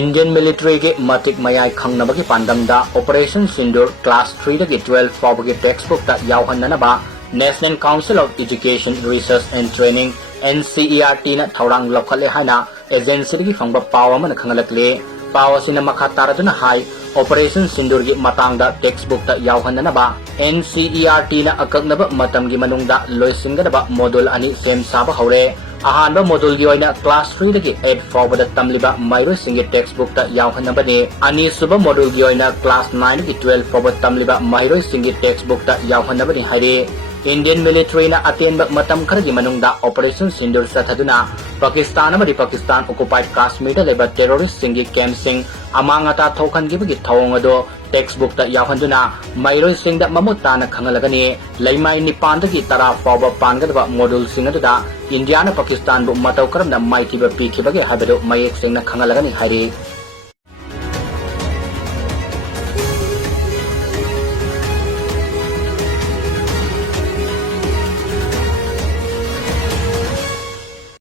Indian military के Matik Mayai Khangnabagi PANDAMDA Operation Sindoor Class 3 के 12 Faobagi textbook ता YAOHANNABA National Council of Education Research and Training NCERT na THOURANG LOUKHATLE haina agency की फंगबा पाव अमन खंगलकले पाव असिना मखा तारदुना high Operation Sindoor की matangda textbook ता YAOHANNABA NCERT na akaknaba matamgi manungda loisingadaba module ani sem saba hore ahanba module gi oina class 3 dagi 8 fawbada tamliba mairo singi textbook ta YAOHANNABA ni ani suba module gi oina class 9 dagi 12 fawbada tamliba mairo singi textbook ta YAOHANNABA ni haire Indian military na atenba matam kharagi manungda Operation Sindoor sathaduna Pakistan amadi Pakistan occupied Kashmir da leba terrorist singi camp sing amangata thokhangi thawng ado textbook ta YAOHANNABA mairoi singda mamuta na khangalagani laimai nipan dagi tara fawba pangadaba module singadada India na Pakistan bu mataw karamna maitiba pikibage habado mayek singna khangalagani haire